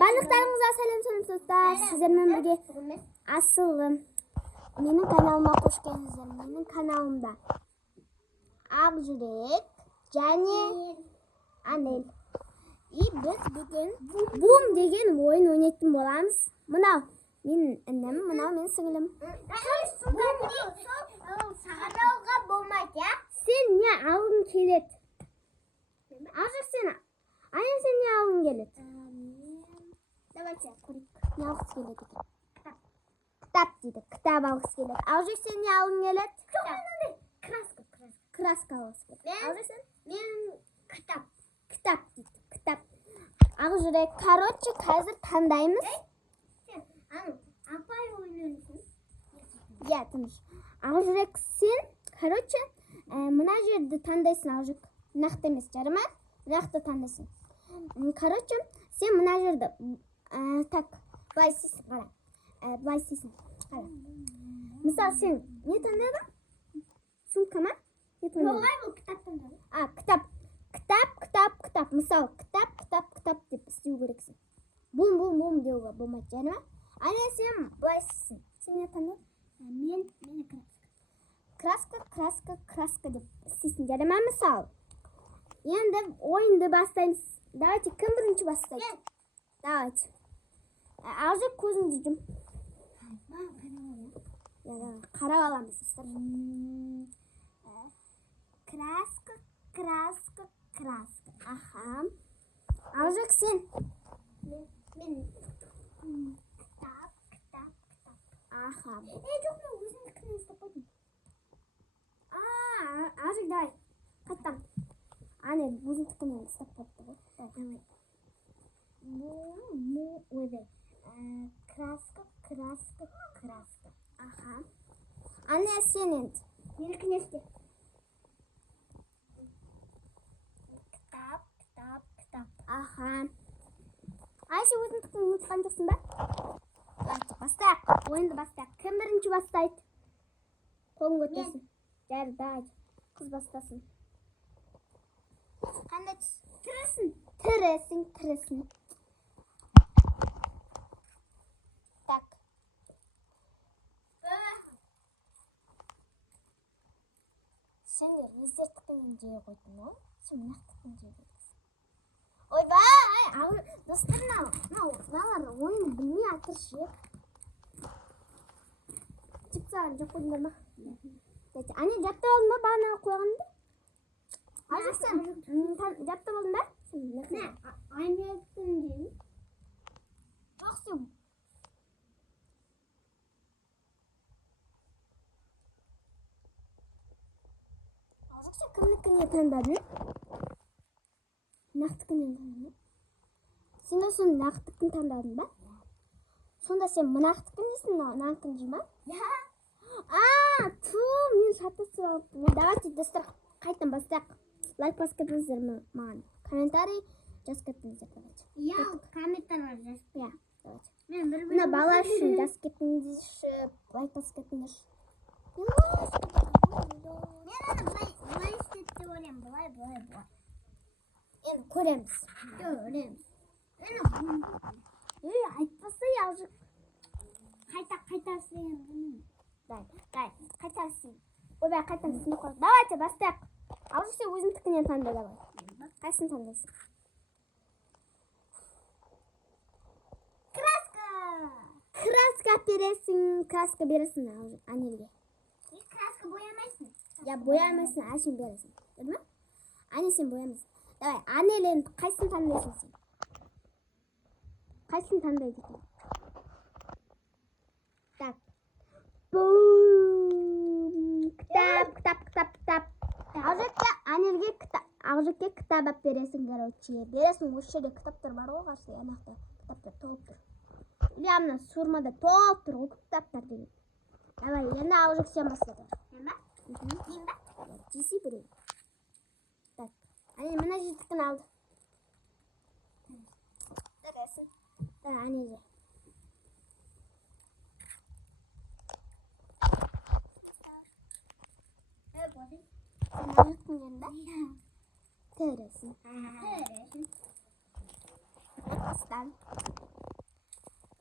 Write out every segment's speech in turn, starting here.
Барлықтарыңызға сәлем достар. Сіздермен бірге Асылым. Менің каналыма қош келдіңіздер. Менің каналымда Ақжүрек және Анель. И біз бүгін бум деген ойын ойнайтын боламыз. Мынау менің інім, мынау менің сіңілім. Сағанауға болмайды, я? Сен не алғың келеді? Ақжүрек сен, Анель сен не алғың келеді? Давайте көрейік. Не алғысы келеді екен? Кітап дейді, кітап алғысы келеді. Ақжүрек сен не алғың келеді? Краска алғысы келеді. Ақжүрек сен? Мен кітап. Кітап дейді, кітап. Ақжүрек, короче, қазір таңдаймыз. Апай ойнайсың. Иә, тыныш. Ақжүрек сен, короче, мына жерді таңдайсың, Ақжүрек. Нақты емес, жарама? Нақты таңдайсың. Короче, сен мына жерді так, былай істейсің, қара. Былай істейсің, қара. Мысалы, сен не таңдадың? Сумка ма? Не таңдадың? Олай бұл кітап таңдадың. Кітап. Кітап. Мысалы, кітап деп істеу керексің. Бум деуге болмайды, жарама? Ане сен былай істейсің. Сен не таңдадың? Мен Краска деп істейсің, жарама? Мысалы. Енді ойынды бастаймыз. Давайте, кім бірінші бастайды? Давайте. Ақжүрек көзіңді жұм. Қарап аламыз. Краска. Аха. Ақжүрек сен? Мен кітап. Аха. Жоқ, мен өзімдікін істеп қойдым. Ақжүрек, давай. Қайттам. Анель, өзімдікін істеп қойды ғой. Давай. Ойбай. Краска. Аха. Анель, сен енді? Менікін есте. Кітап. Аха. Ай, сен өзімдікін ұмытқан жоқсың ба? Бастайық. Ойынды бастайық. Кім бірінші бастайды? Қолын көтерсін. Жары, давай. Қыз бастасын. Қандай түс? Тірісін. Так. Сендер өздердікінен жей қойдың, ол? Сен мынақтікін жей қойдың. Ойбай, достар, мыналар ойынды білмей атыр ше. Чипсағын жоқ қойдыңдар ма? Ане, жаттап алдың ба бағана қойғанды? Ақжүрек сен жаттап алдың ба? Айнеліктің дейін. Жоқ сен. Ақжүрек сен кімдікіне таңдадың? Нақтыкінен таңдадың? Сен осы нақтыкін таңдадың ба? Сонда сен мынақтыкін дейсің, нақтыкін жей ма? Я. Мен шатысып алыптым. Давайте, достар, қайтын бастайық. Лайк басып кетіңіздер маған. Комментарий жазып кетіңіздер, давайте. Я комментарий жазып. Я, давайте. Мен Мына бала үшін жазып кетіңіздерші, лайк басып кетіңіздерші. Мен ана былай істеп деп ойлаймын. Былай. Енді көреміз. Көреміз. Айтпаса Ақжүрек. Қайта істеген. Қайта істейін. Ойбай, қайта істейін қойып. Давайте, бастайық. Ақжүрек сен өзімдікінен таңда, давай. Қайсын таңдайсың? Краска бересің Анельге. Краска боямайсың. Я, боямайсың, сен бересің. Деді ма? Ане, сен боямайсың. Давай, Анель енді қайсын таңдайсың сен? Қайсын таңдайды екен? Так. Бум! Кітап. Ақжүрекке кітап алып бересің, короче. Бересің, осы жерде кітаптар бар ғой, қарсы, анақта кітаптар толып тұр. Или амына сурмада толып тұр ғой кітаптар деген. Давай, енді Ақжүрек сен бастады. Мен ба? Жейсей біреу. Так. Ане, мына жетікін алды. Дәресін. Ане же. Sen ayıktın yanında. Teresin. Teresin. Aslan.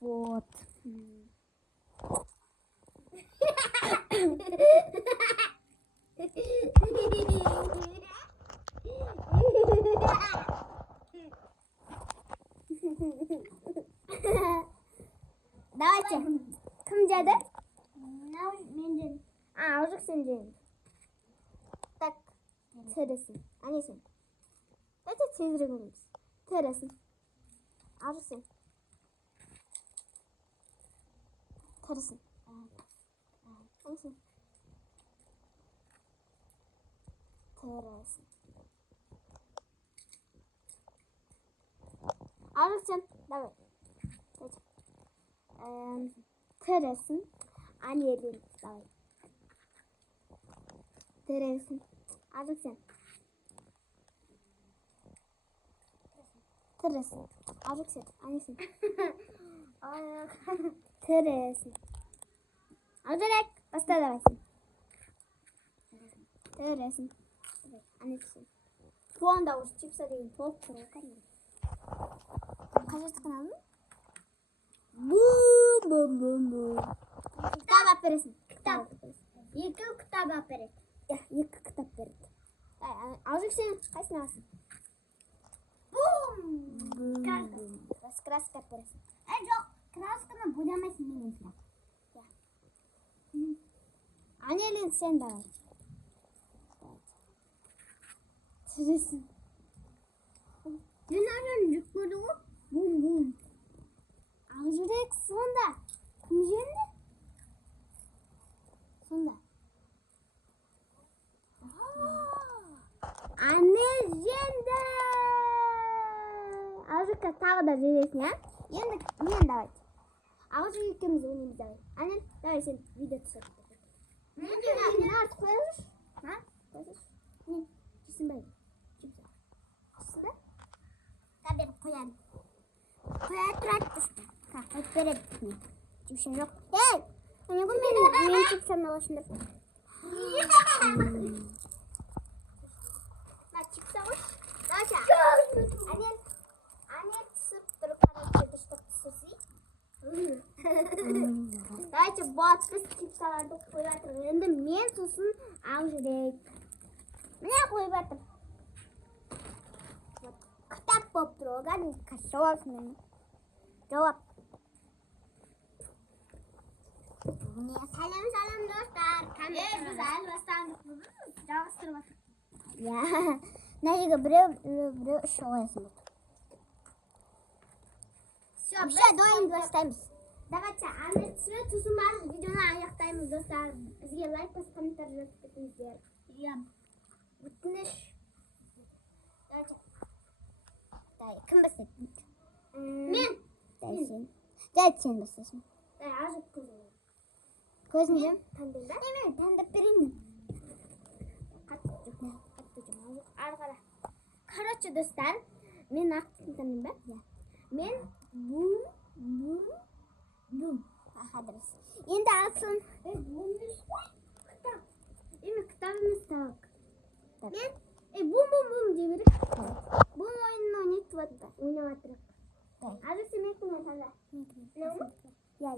Вот. Давайте. Кім деді? Мен Алжық сен жейін. Так. Тірісін. Әне сен. Дайте тезірек өміз. Тірісін. Алжық сен. Tırısın. Neyse. Tırısın. Alırsın. Давай. Tırısın. Annelim. Давай. Tırısın. Alırsın. Tırısın. Alırsın. Annesin. Tırısın. Alacak. Basta давайте. Tırısın. Annesin. Puan da olsun. Çıksa değil. Top kırılkan mı? Kaç tıkın aldın? Bum bum bum bum. Kitap aferin. Kitap. екі кітап әпереді. Ya, екі kitap verin. Alacak senin. Kaçını alsın? Бум! Краска aferin. Жоқ, красканы боямайсың менен сұрап. Annenin sen давай. Tırısın. Мен ана жүк көрді ғой. Бум бум. Alacak sonda. Kim yendi? Sonda. Anne yendi. Alacak tағы da veresin ya. Енді мен давай. Alacak ikimiz oynayayım давай. Anne давай sen video түсір. Ne artık koyalım? Ha? Koyalım. Ne? Kesin böyle. Kesin de. Tabii koyalım. Koyar тұрады тұста. Қайтып береді. Kimse yok. Hey! Hani bu benim çıkacağım yavaşında. Bak çıksa hoş. Anne түсіп тұрып қарап дұрыстап түсірсей. Давайте батпыз чипсаларды қойып жатыр. Енді мен сосын ақ жүрек. Міне қойып жатыр. Кітап болып тұр ғой. Кәдімгі жауапсың. Жауап. Сәлем достар. Біз әлі бастандық. Жалғастырып жатырмыз. Ya. Mына жерге біреу үш қоясың. Вообще дайын бастаймыз. Давайте Анна түсіреді, сосын барып видеоны аяқтаймыз достар. Бізге лайк басып комментарий жазып кетіңіздер. Иә. Өтініш. Давайте. Кім бастайды? Мен. Сен. Дәл сен бастайсың. Ажып көзіңді. Көзіңді таңдайын ба? Мен таңдап берейін. Қатты жұмал. Ары қара. Короче, достар, мен ақтын таңдайын ба? Иә. Мен бум. Дұрыс. Енді алсын. Бум емес қой. Кітап. Кітап емес так. Мен бум дей берек. Бум ойынын ойнайтып жатыр. Ойнап жатыр. Азыр сен мен кімнен таңда? Иә.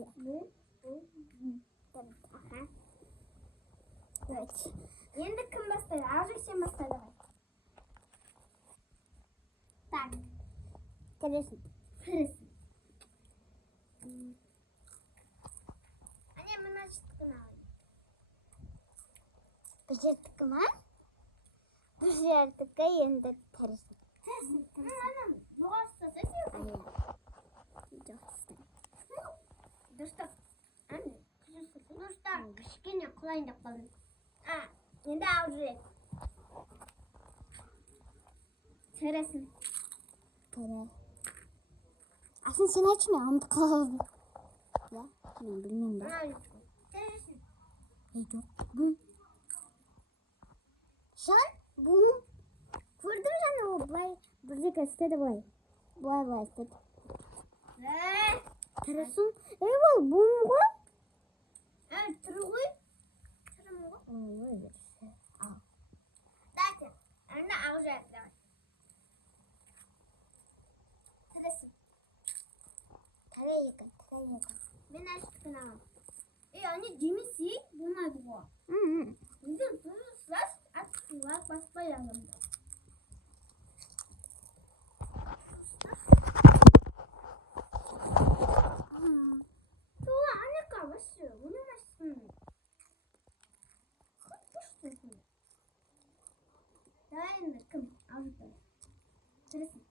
Аха. Енді кім бастайды? Азыр сен бастайды. Так. Келесің. Ане мына жіттікін алайын. Бұл жердікі ма? Бұл жердікі енді тірісің. Анам жоғарыстаса сен. Дұрыстап. Достар, кішкене құлайын деп қалдым. Енді ал жүрек. Тірісің. Тірі. Асын сен айтшы мен амды қалады. Я? Мен білмеймін да. Тірісің. Жоқ. Бум. Жан? Бум. Көрдім жаңа ол былай. Бірдекі істеді былай. Былай істеді. Тірісің. Ол бум ғой? Түрі ғой? Түрім ғой? Ал. Дайте, әне ақ жайып давай. Тірісің. Тірі екі. Мен әштікін алам. Аны жемесі болмайды ғой. Енді дұрыс атқылар баспай аламды. Туа, аны қабышы. Оны мәшсін. Давай енді кім? Алып бар. Тұрысын.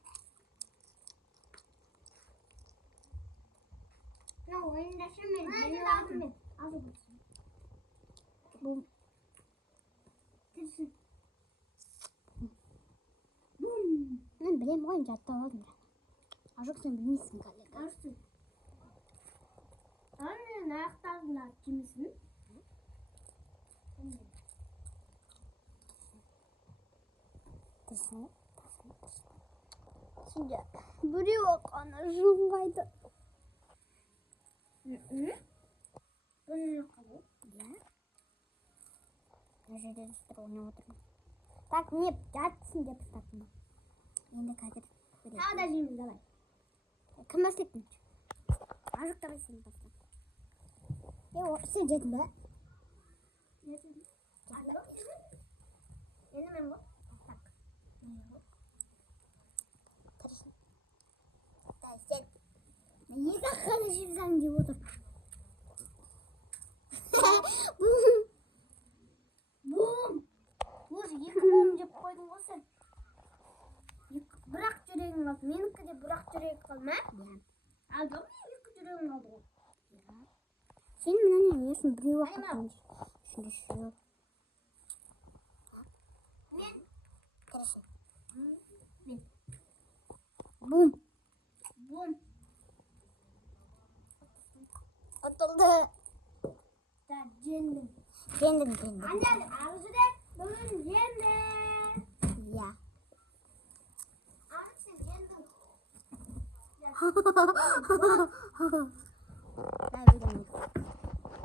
Oyundaşım benim. Beni aldım ben. Al bakayım. Bum. Kesin. Bum. Ben bileyim oyuncakta olmuyor. Azıcık sen bilmişsin galiba. Arsın. Anne ne aktardılar kimisin? Desene. Şimdi buraya bak anacığım kaydı. Bunu yapalım. Ya. Nerede üstüne oturma. Так, не пятся, где поставим. Енді қазір. Тағы да жейміз, давай. Кім бастайтын? Ажық давай сен баста. Сен жедің бе? Енді мен бұл. Так. Тұрсын. Сен. Мен екі қаны жемсам деп отыр. Бум. Боже, екі бум жеп қойдың ғой сен. Бірақ жүрегің қалды. Менікі де бірақ жүрегі қалды ма? Иә. Ал жоқ, екі жүрегің қалды ғой. Сен мені не үшін біреу уақыт үшінші. Мен. Тұрсын. Мен. Бум. Бум. Atıldı. Да, жеңдім. Жеңдің. Анжан, ал жүрек бүгін жеңді. Иә. Анық сен жеңдің.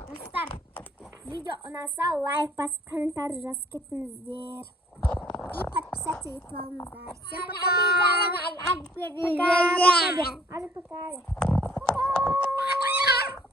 Достар, видео ұнаса лайк басып, комментарий жазып кетіңіздер. И подписаться етіп алыңыздар. Всем пока. Пока. Пока.